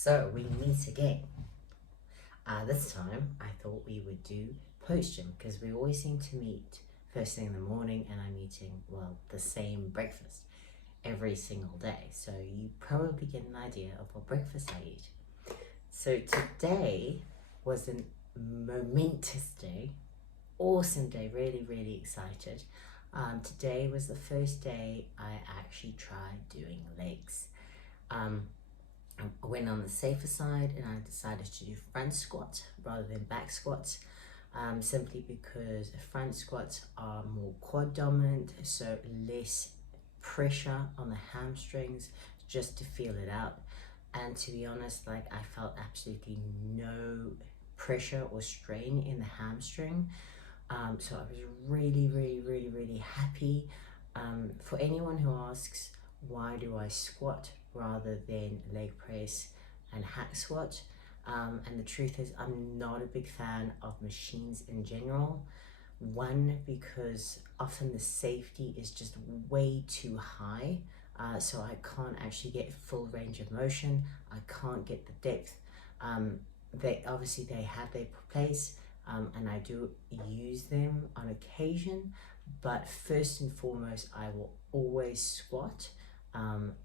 So we meet again. This time I thought we would do post gym because we always seem to meet first thing in the morning and I'm eating, well, the same breakfast every single day. So you probably get an idea of what breakfast I eat. So today was a momentous day, awesome day, really, really excited. Today was the first day I actually tried doing legs. I went on the safer side and I decided to do front squats rather than back squats, simply because front squats are more quad dominant, so less pressure on the hamstrings just to feel it out. And to be honest, like I felt absolutely no pressure or strain in the hamstring. So I was really, really, really, really happy. For anyone who asks, why do I squat rather than leg press and hack squat? And the truth is, I'm not a big fan of machines in general. One, because often the safety is just way too high. So I can't actually get full range of motion. I can't get the depth. They have their place, and I do use them on occasion, but first and foremost I will always squat,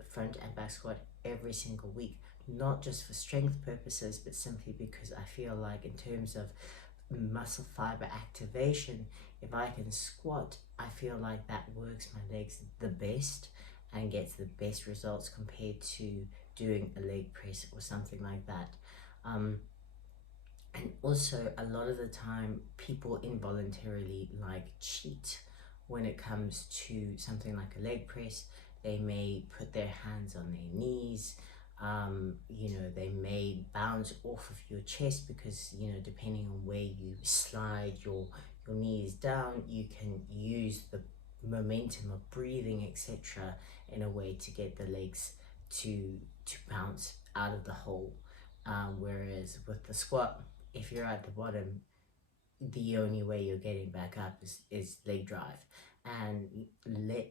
front and back squat every single week, not just for strength purposes but simply because I feel like in terms of muscle fiber activation, if I can squat, I feel like that works my legs the best and gets the best results compared to doing a leg press or something like that. And also a lot of the time people involuntarily like cheat when it comes to something like a leg press. They may put their hands on their knees, they may bounce off of your chest because, depending on where you slide your knees down, you can use the momentum of breathing, etc., in a way to get the legs to bounce out of the hole. Whereas with the squat, if you're at the bottom, the only way you're getting back up is leg drive. And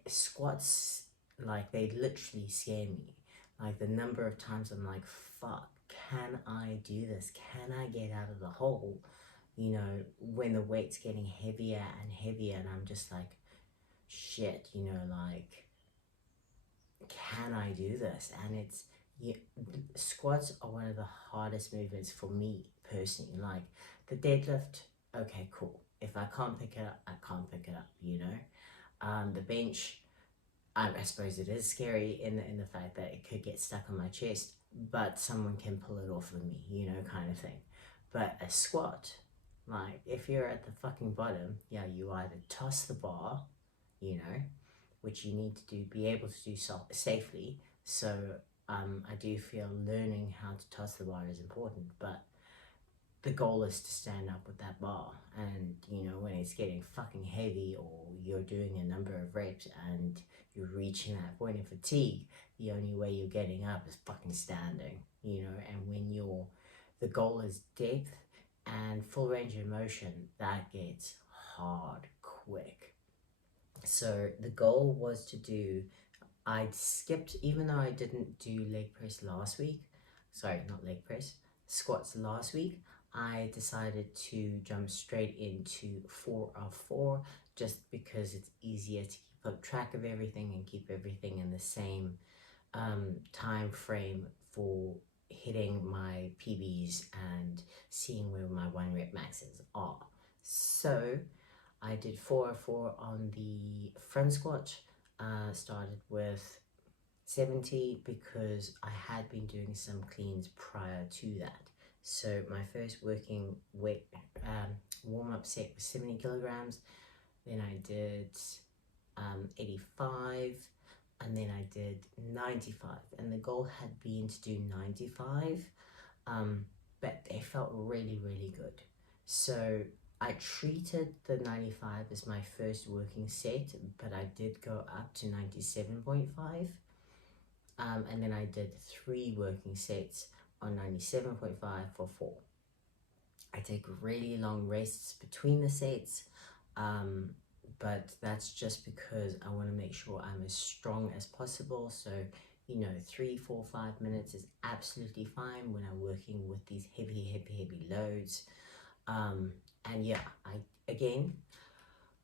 squats, like, they literally scare me. Like, the number of times I'm like, fuck, can I do this? Can I get out of the hole? When the weight's getting heavier and heavier, and I'm just like, shit, like, can I do this? And squats are one of the hardest movements for me personally. Like the deadlift, okay, cool. If I can't pick it up, I can't pick it up. The bench, I suppose it is scary in the fact that it could get stuck on my chest, but someone can pull it off of me, kind of thing. But a squat, like if you're at the fucking bottom, yeah, you either toss the bar, which you need to be able to do safely. So I do feel learning how to toss the bar is important, but the goal is to stand up with that bar. And when it's getting fucking heavy or you're doing a number of reps and you're reaching that point of fatigue, the only way you're getting up is fucking standing. And when the goal is depth and full range of motion, that gets hard quick. So the goal was I skipped, even though I didn't do leg press last week, not leg press, squats last week, I decided to jump straight into 4 of 4 just because it's easier to keep up track of everything and keep everything in the same time frame for hitting my PBs and seeing where my 1 rep maxes are. So I did 4 of 4 on the front squat. Started with 70 because I had been doing some cleans prior to that. So my first working weight warm-up set was 70 kilograms. Then I did 85, and then I did 95. And the goal had been to do 95, but they felt really, really good. So I treated the 95 as my first working set, but I did go up to 97.5. And then I did 3 working sets on 97.5 for 4. I take really long rests between the sets, but that's just because I want to make sure I'm as strong as possible. So you know, 3, 4, 5 minutes is absolutely fine when I'm working with these heavy loads. And yeah, again,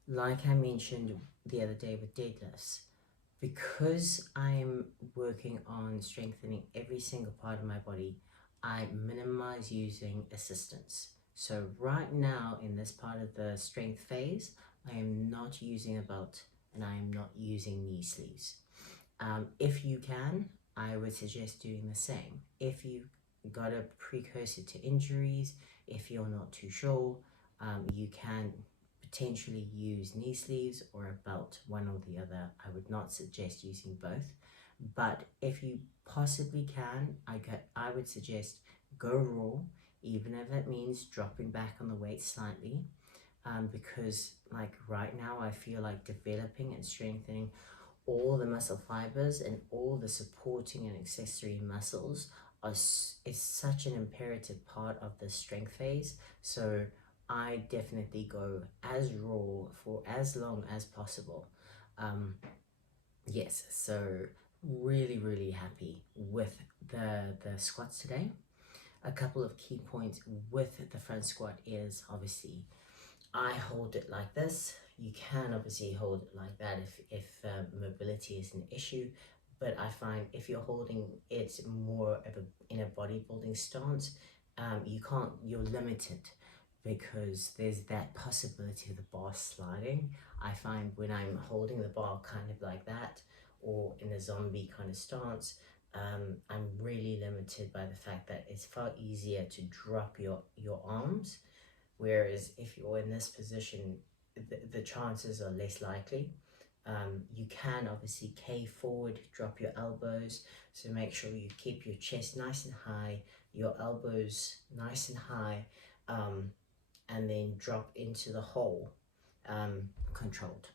like I mentioned the other day with deadlifts, because I'm working on strengthening every single part of my body, I minimize using assistance. So right now in this part of the strength phase, I am not using a belt and I am not using knee sleeves. If you can, I would suggest doing the same. If you got a precursor to injuries, if you're not too sure, you can potentially use knee sleeves or a belt, one or the other. I would not suggest using both, but if you possibly can, I would suggest go raw, even if it means dropping back on the weight slightly, because like right now I feel like developing and strengthening all the muscle fibers and all the supporting and accessory muscles is such an imperative part of the strength phase. So I definitely go as raw for as long as possible. Yes, so really happy with the squats today. A couple of key points with the front squat is obviously I hold it like this. You can obviously hold it like that if mobility is an issue, but I find if you're holding it more of in a bodybuilding stance, you're limited because there's that possibility of the bar sliding. I find when I'm holding the bar kind of like that or in a zombie kind of stance, I'm really limited by the fact that it's far easier to drop your arms. Whereas if you're in this position, the chances are less likely. You can obviously K forward, drop your elbows. So make sure you keep your chest nice and high, your elbows nice and high, and then drop into the hole, controlled.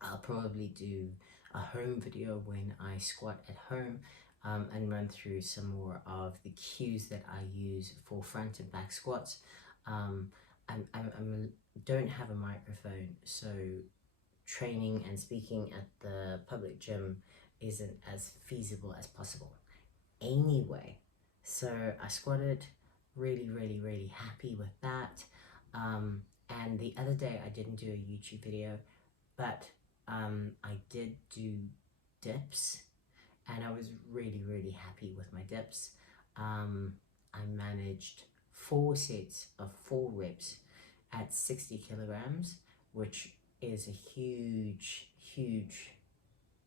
I'll probably do a home video when I squat at home, and run through some more of the cues that I use for front and back squats. I don't have a microphone, so training and speaking at the public gym isn't as feasible as possible. Anyway, so I squatted, really happy with that. And the other day I didn't do a YouTube video, but I did do dips, and I was really happy with my dips. I managed 4 sets of 4 reps at 60 kilograms, which is a huge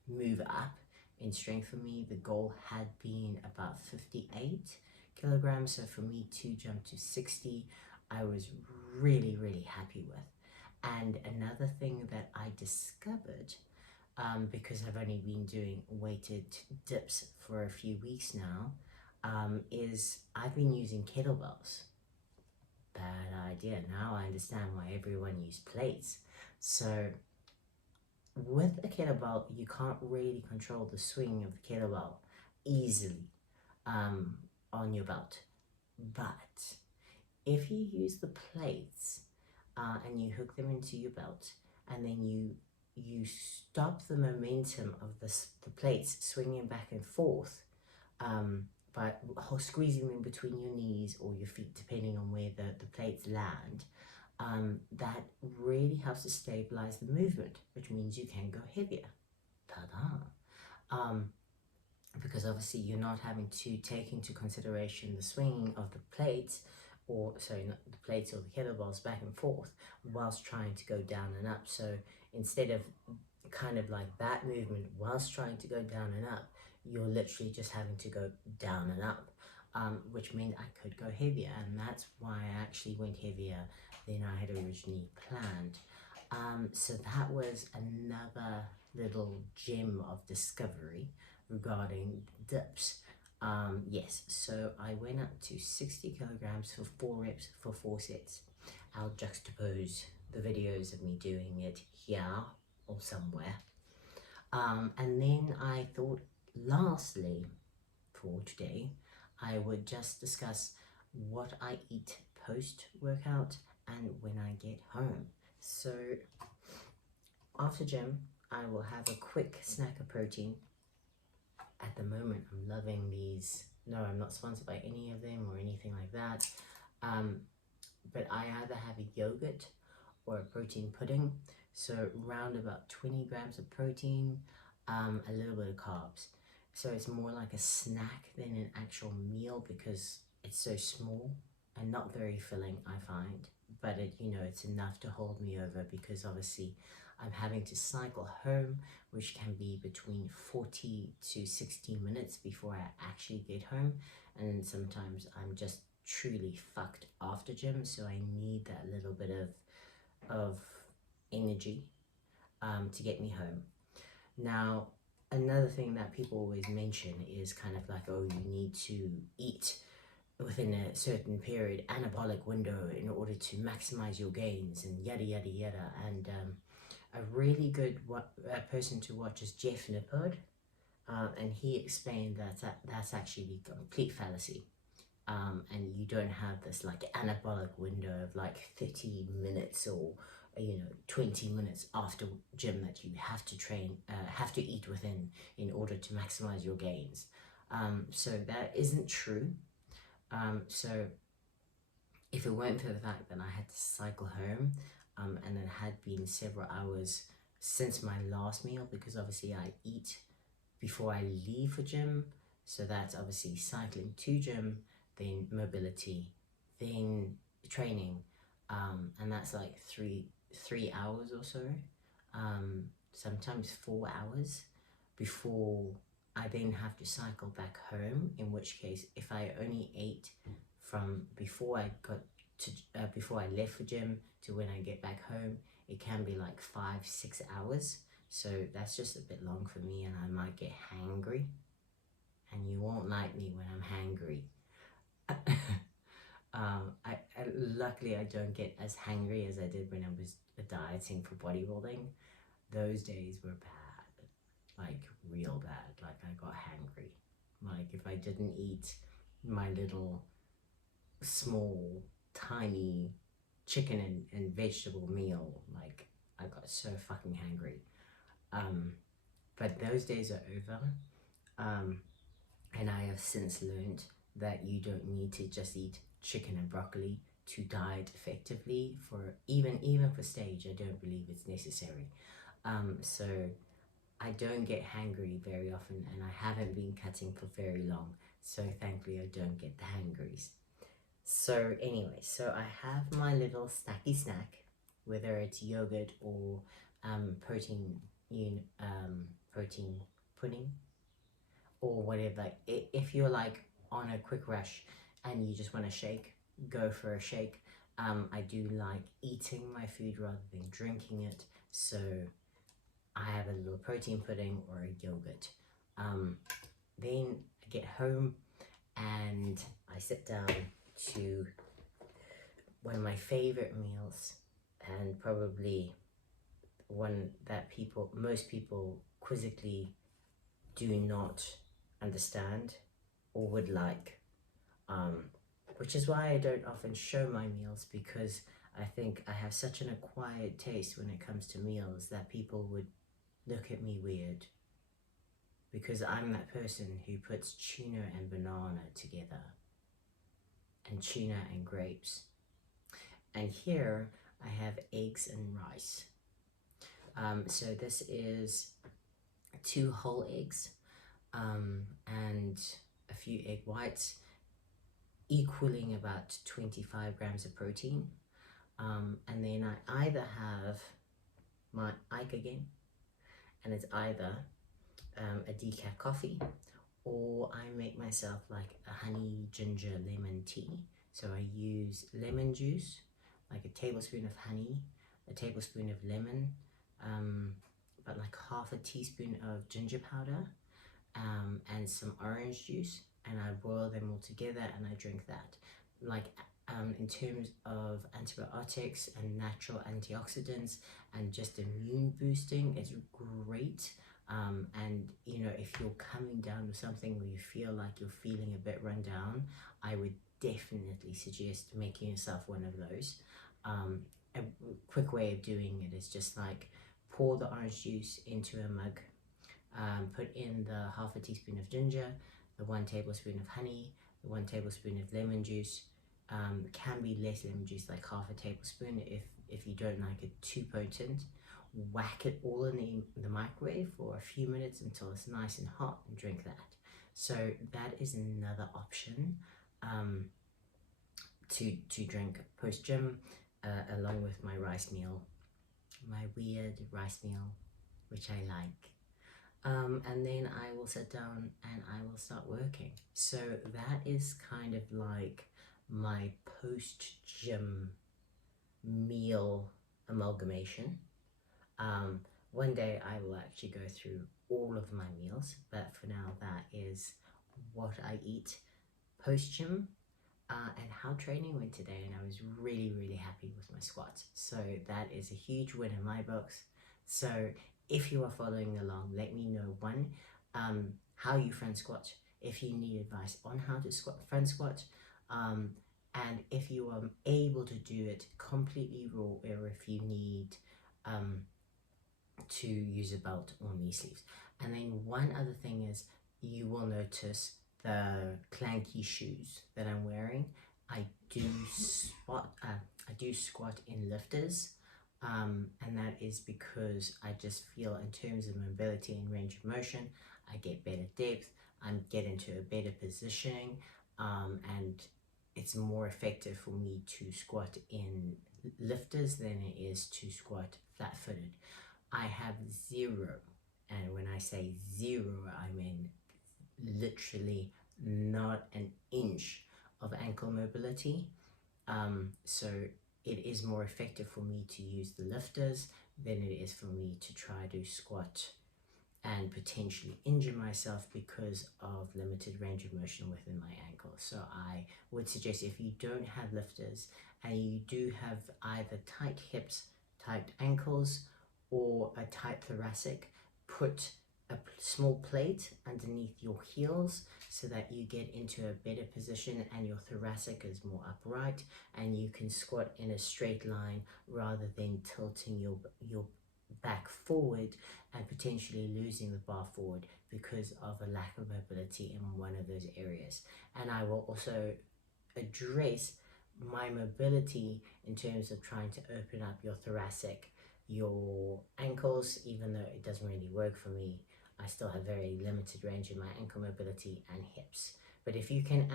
move up in strength for me. The goal had been about 58 kilograms, so for me to jump to 60, I was really happy with. And another thing that I discovered, because I've only been doing weighted dips for a few weeks now, is I've been using kettlebells. Bad idea. Now I understand why everyone used plates. So with a kettlebell, you can't really control the swing of the kettlebell easily on your belt. But if you use the plates and you hook them into your belt, and then you stop the momentum of the plates swinging back and forth by squeezing them between your knees or your feet, depending on where the plates land, that really helps to stabilize the movement, which means you can go heavier. Ta-da! Because obviously you're not having to take into consideration the swinging of the plates, or sorry, not the plates or the kettlebells back and forth whilst trying to go down and up. So instead of kind of like that movement whilst trying to go down and up, you're literally just having to go down and up, which meant I could go heavier, and that's why I actually went heavier than I had originally planned. So that was another little gem of discovery regarding dips. Yes, so I went up to 60 kilograms for 4 reps for 4 sets. I'll juxtapose the videos of me doing it here or somewhere. And then I thought, lastly, for today, I would just discuss what I eat post-workout and when I get home. So after gym, I will have a quick snack of protein, at the moment I'm loving these. No, I'm not sponsored by any of them or anything like that. But I either have a yogurt or a protein pudding. So round about 20 grams of protein, a little bit of carbs. So it's more like a snack than an actual meal because it's so small and not very filling, I find. But it's enough to hold me over because obviously I'm having to cycle home, which can be between 40 to 60 minutes before I actually get home. And sometimes I'm just truly fucked after gym, so I need that little bit of energy to get me home. Now, another thing that people always mention is kind of like, oh, you need to eat within a certain period, anabolic window, in order to maximize your gains and yada yada yada. And a really good person to watch is Jeff Nippard, and he explained that that's actually a complete fallacy. And you don't have this like anabolic window of like 30 minutes or 20 minutes after gym that you have to have to eat within in order to maximize your gains. So that isn't true. So if it weren't for the fact that I had to cycle home, and it had been several hours since my last meal, because obviously I eat before I leave for gym, so that's obviously cycling to gym, then mobility, then training, and that's like three hours or so, sometimes 4 hours before I then have to cycle back home. In which case, if I only ate from before I left for gym to when I get back home, it can be like 5-6 hours. So that's just a bit long for me, and I might get hangry, and you won't like me when I'm hangry. Luckily I don't get as hangry as I did when I was dieting for bodybuilding. Those days were bad, like real bad. Like I got hangry. Like if I didn't eat my little small tiny chicken and vegetable meal, like I got so fucking hangry. But those days are over, and I have since learned that you don't need to just eat chicken and broccoli to diet effectively. For even for stage, I don't believe it's necessary. So I don't get hangry very often, and I haven't been cutting for very long, so thankfully I don't get the hangries. So anyway, so I have my little snacky snack, whether it's yogurt or protein pudding or whatever. If you're like on a quick rush and you just want to shake, go for a shake. I do like eating my food rather than drinking it, so I have a little protein pudding or a yogurt. Then I get home and I sit down to one of my favorite meals, and probably one that most people quizzically do not understand or would like, which is why I don't often show my meals, because I think I have such an acquired taste when it comes to meals that people would look at me weird, because I'm that person who puts tuna and banana together, and tuna and grapes. And here I have eggs and rice. So this is 2 whole eggs, and a few egg whites, equaling about 25 grams of protein. And then I either have my Ike again, and it's either a decaf coffee, or I make myself like a honey ginger lemon tea. So I use lemon juice, like a tablespoon of honey, a tablespoon of lemon, but like half a teaspoon of ginger powder, and some orange juice, and I boil them all together and I drink that. Like in terms of antibiotics and natural antioxidants and just immune boosting, it's great. And if you're coming down with something where you feel like you're feeling a bit run down, I would definitely suggest making yourself one of those. A quick way of doing it is just like pour the orange juice into a mug, Put in the half a teaspoon of ginger, the 1 tablespoon of honey, the 1 tablespoon of lemon juice. Can be less lemon juice, like half a tablespoon if you don't like it too potent. Whack it all in the microwave for a few minutes until it's nice and hot, and drink that. So that is another option to drink post gym, along with my rice meal, my weird rice meal, which I like. And then I will sit down and I will start working. So that is kind of like my post-gym meal amalgamation. One day I will actually go through all of my meals, but for now that is what I eat post-gym. And how training went today, and I was really happy with my squats. So that is a huge win in my books. So if you are following along, let me know, one, how you front squat, if you need advice on how to front squat, and if you are able to do it completely raw, or if you need to use a belt or knee sleeves. And then one other thing is, you will notice the clanky shoes that I'm wearing. I do squat in lifters, and that is because I just feel, in terms of mobility and range of motion, I get better depth, I get into a better positioning, and it's more effective for me to squat in lifters than it is to squat flat-footed. I have zero, and when I say zero, I mean literally not an inch of ankle mobility. So it is more effective for me to use the lifters than it is for me to try to squat and potentially injure myself because of limited range of motion within my ankle. So I would suggest, if you don't have lifters and you do have either tight hips, tight ankles, or a tight thoracic, put a small plate underneath your heels so that you get into a better position and your thoracic is more upright, and you can squat in a straight line rather than tilting your back forward and potentially losing the bar forward because of a lack of mobility in one of those areas. And I will also address my mobility in terms of trying to open up your thoracic, your ankles. Even though it doesn't really work for me, I still have very limited range in my ankle mobility and hips. But if you can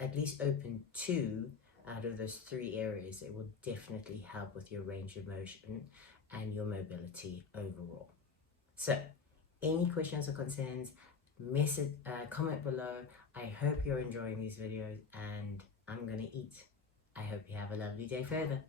at least open 2 out of those 3 areas, it will definitely help with your range of motion and your mobility overall. So any questions or concerns, comment below. I hope you're enjoying these videos, and I'm gonna eat. I hope you have a lovely day further.